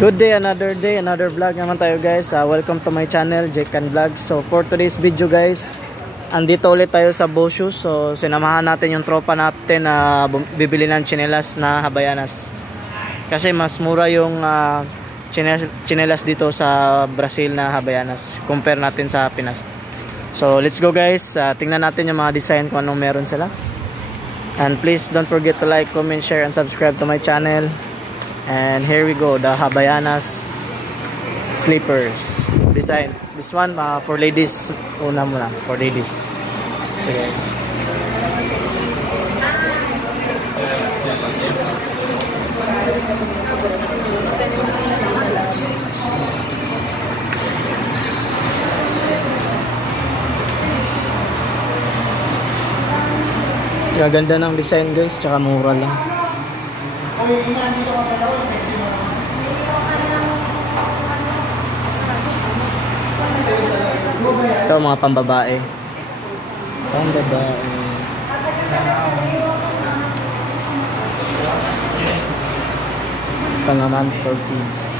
Good day, another vlog naman tayo guys. Welcome to my channel, Jekan Vlogs. So for today's video guys, andito ulit tayo sa Boshoes. So sinamahan natin yung tropa natin na bibili ng tsinelas na Havaianas. Kasi mas mura yung tsinelas dito sa Brazil na Havaianas compare natin sa Pinas. So let's go guys, tingnan natin yung mga design kung anong meron sila. And please don't forget to like, comment, share, and subscribe to my channel. And here we go, the Havaianas slippers design. This one for ladies, una muna for ladies. So guys, ganda ng design guys, tsaka mura lang. Ito mga pambabae. Ito naman for kids.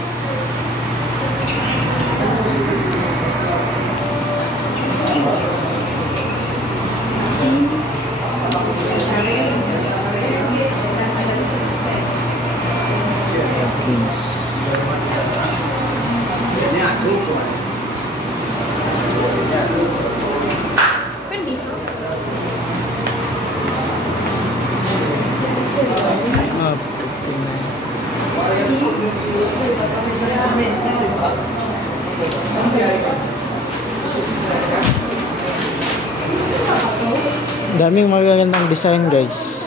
Daming magagandang design guys.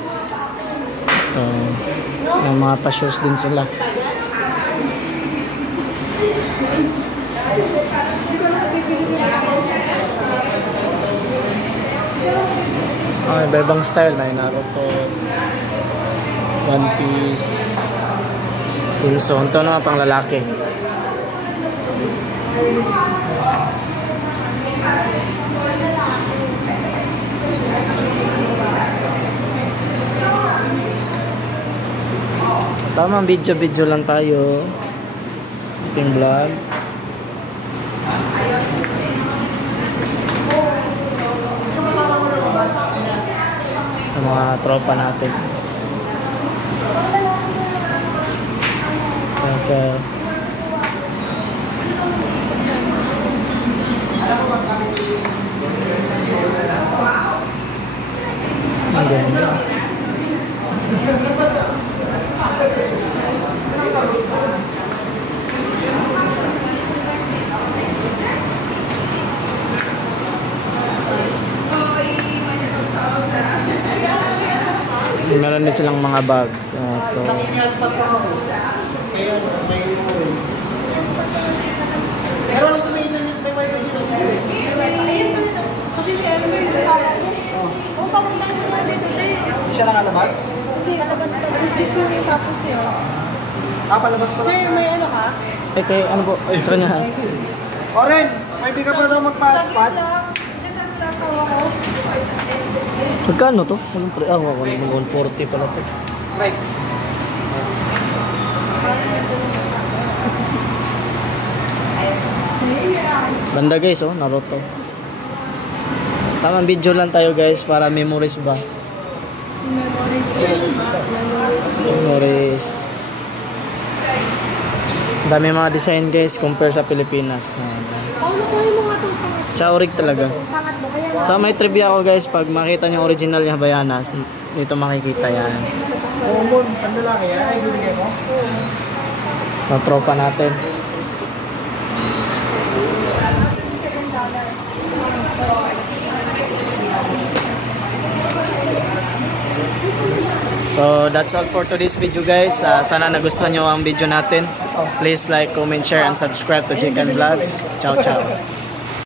May mga pa-shoes din sila. Iba-ibang style na Naruto, One Piece, Simpson. Ito naman pang lalaki. Tamang video lang tayo. Ating vlog. Ang mga tropa natin. Ciao. Ang ganda. Meron din silang mga bag. Ito. Siya nakalabas? Hindi, kalabas pa. Just yung tapos niya. Palabas pa. Sir, may ano ka? Kay ano po? Sa kanya. Oren, pwede ka pa daw magpa-spot? Magkano to? 140 pala to. Right. Banda guys, Naruto. Tamang video lang tayo guys para memories ba? Memories. Dami mga design guys compare sa Pilipinas. Paano ko mo nga itong pangatlo? Chaurig talaga. Pangatlo, kaya So may trivia ako guys, pag makita nyo original yung Havaianas, dito makikita yan. Common, panlalaki yan. Ay, bibigay mo? Ang tropa natin. So that's all for today's video guys. Sana nagustuhan nyo ang video natin. Please like, comment, share, and subscribe to Jekan Vlogs. Ciao.